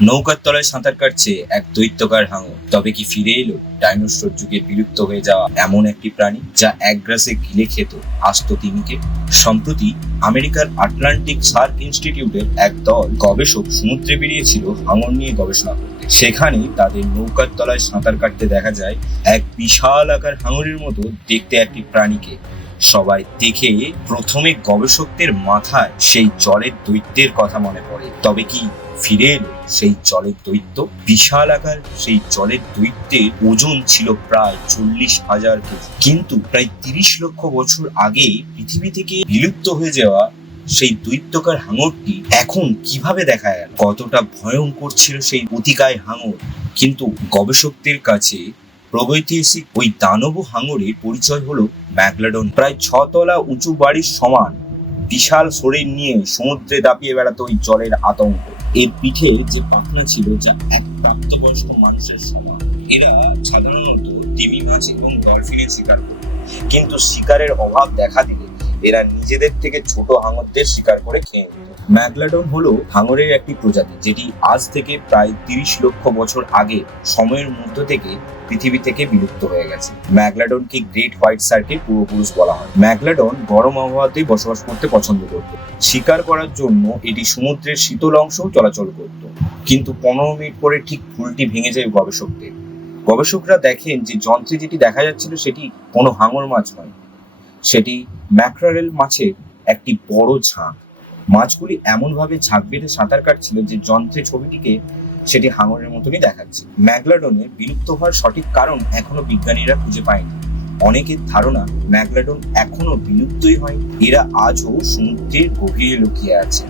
নৌকার তলায় সাঁতার কাটছে এক দৈত্যকার হাঙর। তবে কি ফিরে এলো? ডাইনোসর যুগে বিলুপ্ত হয়ে যাওয়া এমন একটি প্রাণী যা এক গ্রাসে গিলে খেত। আস্ত তিমিকে। সম্প্রতি আমেরিকার আটলান্টিক সার্ক ইনস্টিটিউটের এক দল গবেষক সমুদ্রে বেরিয়েছিল হাঙর নিয়ে গবেষণা করতে। সেখানে তাদের নৌকার তলায় সাঁতার কাটতে দেখা যায় এক বিশাল আকার হাঙরের মতো দেখতে একটি প্রাণীকে। সবাই দেখে প্রথমে গবেষকদের মাথায় সেই জলের দৈত্যের কথা মনে পড়ে। তবে কি ফিরে এলো সেই জলের দৈত্য? বিশাল আকার সেই জলের দৈত্যের ওজন ছিল প্রায় চল্লিশ হাজার কেজি। কিন্তু প্রায় তিরিশ লক্ষ বছর আগে পৃথিবী থেকে বিলুপ্ত হয়ে যাওয়া সেই দৈত্যকার হাঙরটি এখন কীভাবে দেখা গেল? কতটা ভয়ঙ্কর ছিল সেই অতিকায় হাঙর। কিন্তু গবেষকদের কাছে প্রগৈতিহাসিক ওই দানব হাঙরের পরিচয় হলো ম্যাগলাডন প্রায় ছতলা উঁচু বাড়ির সমান। বিশাল শরীর নিয়ে সমুদ্রে দাপিয়ে বেড়াতো ওই জলের আতঙ্ক। এর পিঠে যে পাখনা ছিল যা এক প্রাপ্তবয়স্ক মানুষের সমান। এরা সাধারণত তিমি মাছ এবং ডলফিনের শিকার কিন্তু শিকারের অভাব দেখা দিলে এরা নিজেদের থেকে ছোট হাঙরদের শিকার করে খেয়ে নিত ম্যাগলাডন হলো হাঙরের একটি প্রজাতি, যেটি আজ থেকে প্রায় তিরিশ লক্ষ বছর আগে সময়ের মধ্য থেকে পৃথিবী থেকে বিলুপ্ত হয়ে গেছে। ম্যাগলাডনকে গ্রেট হোয়াইট সার্কের পূর্বপুরুষ বলা হয়। ম্যাগলাডন গরম আবহাওয়াতে বসবাস করতে পছন্দ করত। শিকার করার জন্য এটি সমুদ্রের শীতল অংশেও চলাচল করত। কিন্তু পনেরো মিনিট পরে ঠিক ফুলটি ভেঙে যায় গবেষকদের। গবেষকরা দেখেন যে যন্ত্রে যেটি দেখা যাচ্ছিল সেটি কোনো হাঙর মাছ নয়। সেটি ম্যাক্রারেল মাছের একটি বড় ঝাঁক। মাছগুলি এমনভাবে ঝাঁক বেঁধে সাঁতার কাটছিল যে যন্ত্রে ছবিটিকে সেটি হাঙরের মতনই দেখাচ্ছে। ম্যাগলাডনের বিলুপ্ত হওয়ার সঠিক কারণ এখনও বিজ্ঞানীরা খুঁজে পায়নি। অনেকের ধারণা ম্যাগলাডন এখনও বিলুপ্তই হয় এরা আজও সমুদ্রের গভীরে লুকিয়ে আছে।